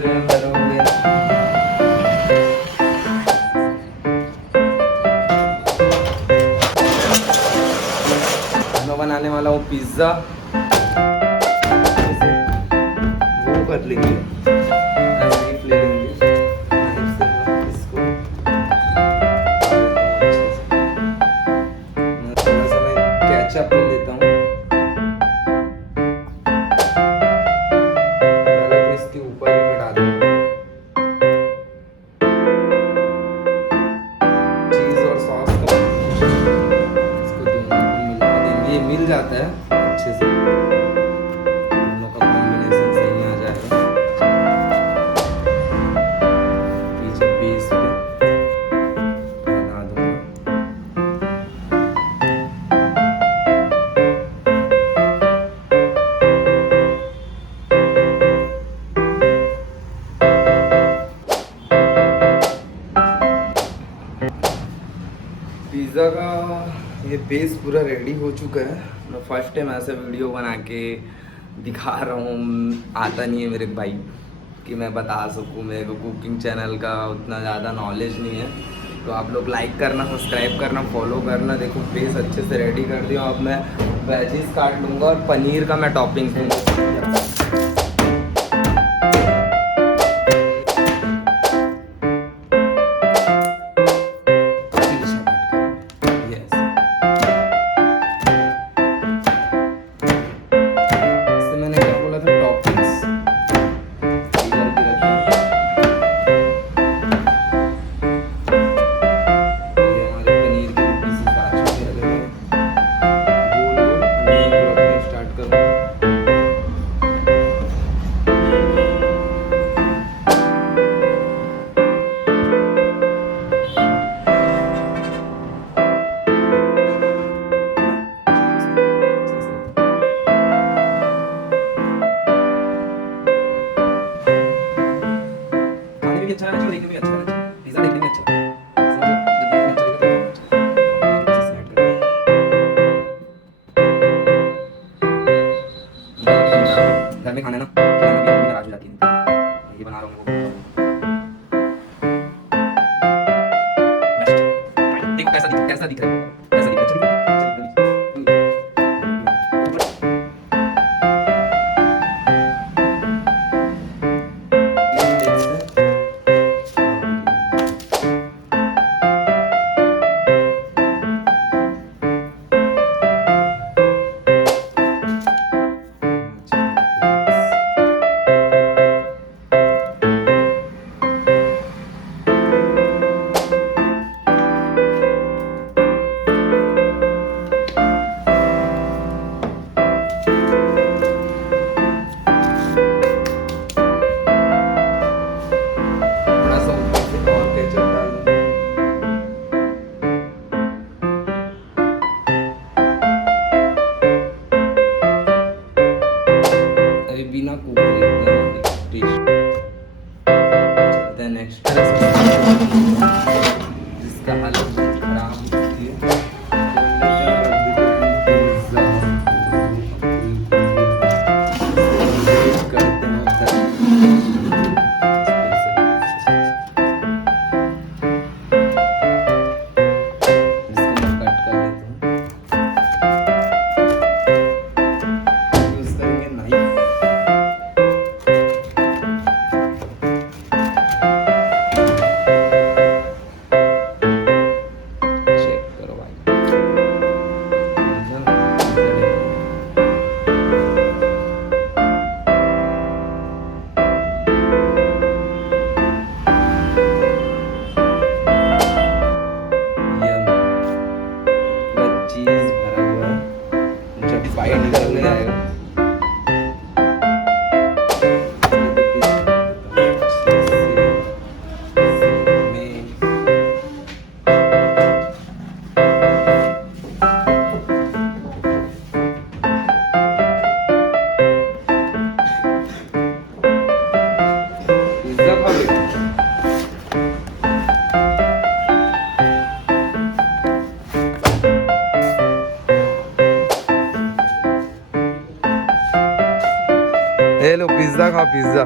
remember हो गया। मैं बनाने वाला हूँ पिज्ज़ा। वो कर लेंगे, नाइफ ले लेंगे, नाइफ से इसको थोड़ा सा मैं केचप ले लेता हूँ। पहले तो इसके ऊपर ही मैं डालूंगा चीज और सॉस का, इसको दोनों को मिला देंगे। ये मिल जाता है अच्छे से, दोनों का कॉम्बिनेशन सही आ जाएगा। पीछे पीस पे बना दूंगा। पिज़्ज़ा का ये बेस पूरा रेडी हो चुका है। मैं फर्स्ट टाइम ऐसे वीडियो बना के दिखा रहा हूँ। आता नहीं है मेरे भाई कि मैं बता सकूँ, मेरे को कुकिंग चैनल का उतना ज़्यादा नॉलेज नहीं है। तो आप लोग लाइक करना, सब्सक्राइब करना, फॉलो करना। देखो बेस अच्छे से रेडी कर दिया। अब मैं वेजीज काट लूँगा और पनीर का मैं टॉपिंग दूँगा। भी अच्छा रहना चाहिए, देखने में अच्छा रहना चाहिए। पिज़्ज़ा देखने में अच्छा समझो, जब देखने में अच्छा लगेगा तो अच्छा सेट कर घर में खाना ना खिलाना भी नाराज हो जाती है। ये बना रहा हूँ देखो कैसा दिख रहा है, कैसा दिख रहा है। बिना कुक चलते हैं नेक्स्ट जिसका हालत खराब होती है। ये लो पिज्ज़ा खाओ पिज्ज़ा।